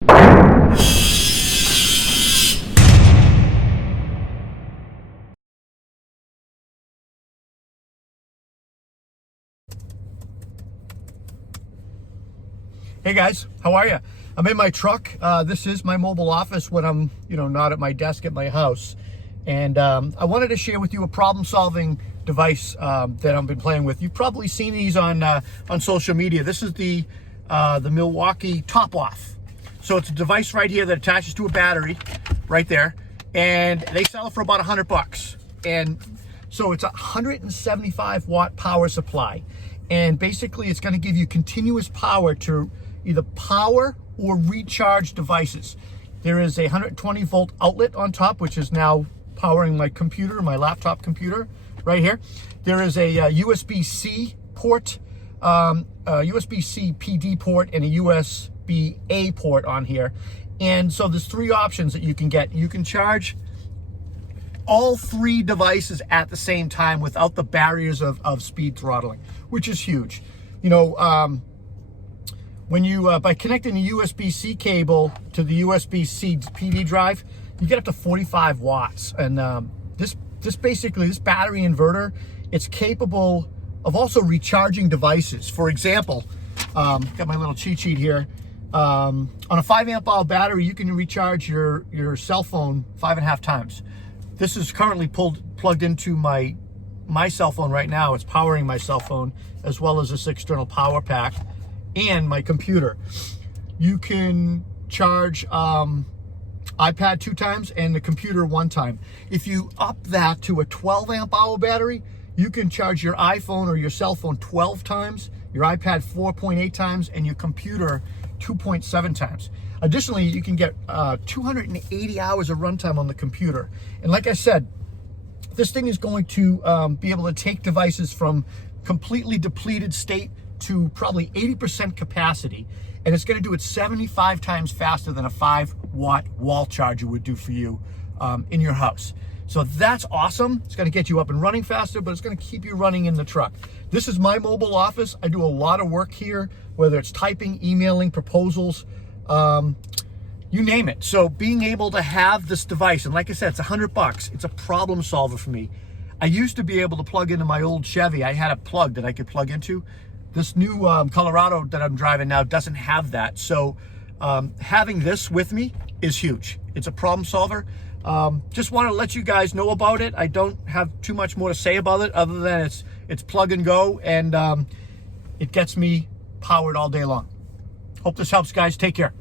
Hey guys, how are you? I'm in my truck. This is my mobile office when I'm, not at my desk at my house. And I wanted to share with you a problem-solving device that I've been playing with. You've probably seen these on social media. This is the Milwaukee TOP-OFF. So it's a device right here that attaches to a battery right there, and they sell it for about $100. And so it's a 175 watt power supply, and basically it's going to give you continuous power to either power or recharge devices. There is a 120 volt outlet on top, which is now powering my computer, my laptop computer right here. There is a USB-C port, USB-C PD port, and a USB-A port on here. And so there's three options that you can get. You can charge all three devices at the same time without the barriers of speed throttling, which is huge. When you, by connecting the USB-C cable to the USB-C PD drive, you get up to 45 watts. And this battery inverter, it's capable of also recharging devices. For example, got my little cheat sheet here. On a 5 amp hour battery, you can recharge your cell phone 5.5 times. This is currently plugged into my cell phone right now. It's powering my cell phone as well as this external power pack and my computer. You can charge iPad 2 times and the computer 1 time. If you up that to a 12 amp hour battery, you can charge your iPhone or your cell phone 12 times, your iPad 4.8 times, and your computer 2.7 times. Additionally, you can get 280 hours of runtime on the computer. And like I said, this thing is going to be able to take devices from completely depleted state to probably 80% capacity. And it's going to do it 75 times faster than a 5 watt wall charger would do for you in your house. So that's awesome. It's going to get you up and running faster, but it's going to keep you running in the truck. This is my mobile office. I do a lot of work here, whether it's typing, emailing, proposals, you name it. So being able to have this device, and like I said, it's $100. It's a problem solver for me. I used to be able to plug into my old Chevy. I had a plug that I could plug into. This new Colorado that I'm driving now doesn't have that. So having this with me is huge. It's a problem solver. Just want to let you guys know about it. I don't have too much more to say about it other than it's plug and go, and it gets me powered all day long. Hope this helps, guys. Take care.